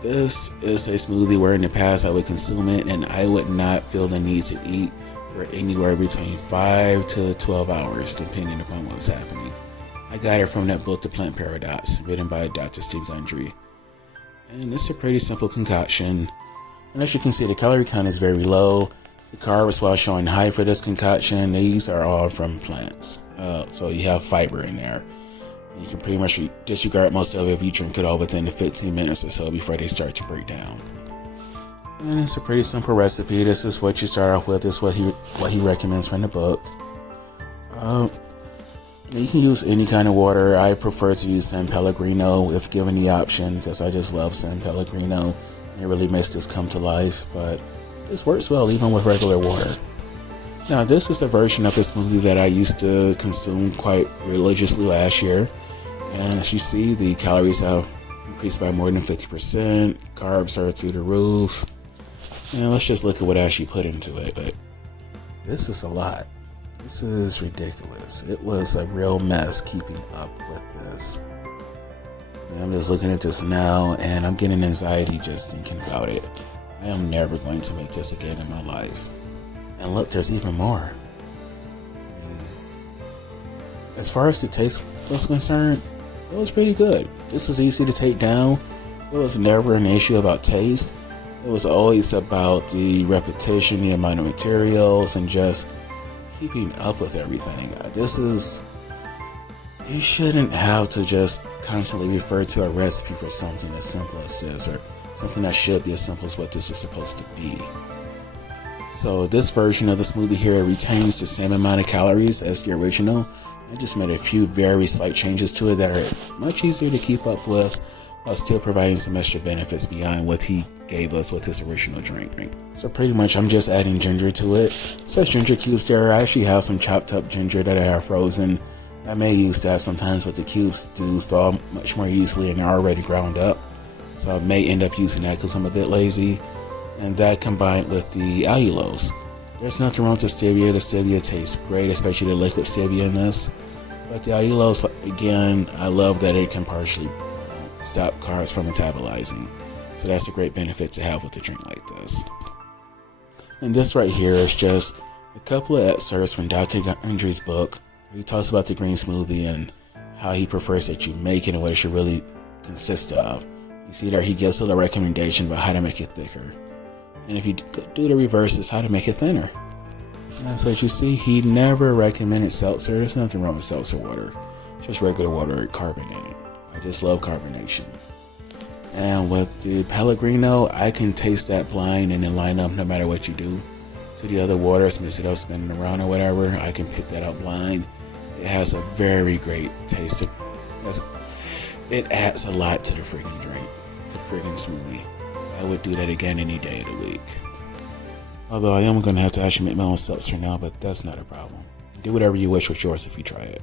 This is a smoothie where in the past I would consume it and I would not feel the need to eat for anywhere between 5 to 12 hours, depending upon what was happening. I got it from that book, The Plant Paradox, written by Dr. Steve Gundry. And it's a pretty simple concoction. And as you can see, the calorie count is very low. The carbs, while showing high for this concoction, these are all from plants. So you have fiber in there. You can pretty much disregard most of it if you drink it all within the 15 minutes or so before they start to break down. And it's a pretty simple recipe. This is what you start off with. This is what he recommends from the book. You can use any kind of water. I prefer to use San Pellegrino if given the option, because I just love San Pellegrino. It really makes this come to life, but this works well even with regular water. Now, this is a version of the smoothie that I used to consume quite religiously last year. And as you see, the calories have increased by more than 50%. Carbs are through the roof. And let's just look at what I actually put into it. But this is a lot. This is ridiculous. It was a real mess keeping up with this. I'm just looking at this now and I'm getting anxiety just thinking about it. I am never going to make this again in my life. And look, there's even more. As far as the taste was concerned, it was pretty good. This is easy to take down. It was never an issue about taste. It was always about the repetition, the amount of materials, and just keeping up with everything. You shouldn't have to just constantly refer to a recipe for something as simple as this, or something that should be as simple as what this was supposed to be. So this version of the smoothie here retains the same amount of calories as the original. I just made a few very slight changes to it that are much easier to keep up with, while still providing some extra benefits beyond what he gave us with his original drink. So pretty much I'm just adding ginger to it. It says ginger cubes there. I actually have some chopped up ginger that I have frozen. I may use that sometimes, but the cubes do thaw much more easily and they're already ground up. So I may end up using that because I'm a bit lazy. And that combined with the allulose. There's nothing wrong with the stevia. The stevia tastes great, especially the liquid stevia in this. But the allulose, again, I love that it can partially stop carbs from metabolizing. So that's a great benefit to have with a drink like this. And this right here is just a couple of excerpts from Dr. Gundry's book. He talks about the green smoothie and how he prefers that you make it and what it should really consist of. You see there, he gives a recommendation about how to make it thicker. And if you do the reverse, it's how to make it thinner. And so as you see, he never recommended seltzer. There's nothing wrong with seltzer water. It's just regular water with carbon in it. I just love carbonation. And with the Pellegrino, I can taste that blind and then line up no matter what you do to the other waters, mix it up, spin it around or whatever. I can pick that up blind. It has a very great taste. It adds a lot to the freaking drink, to the freaking smoothie. I would do that again any day of the week. Although I am going to have to actually make my own seltzer now, but that's not a problem. Do whatever you wish with yours if you try it.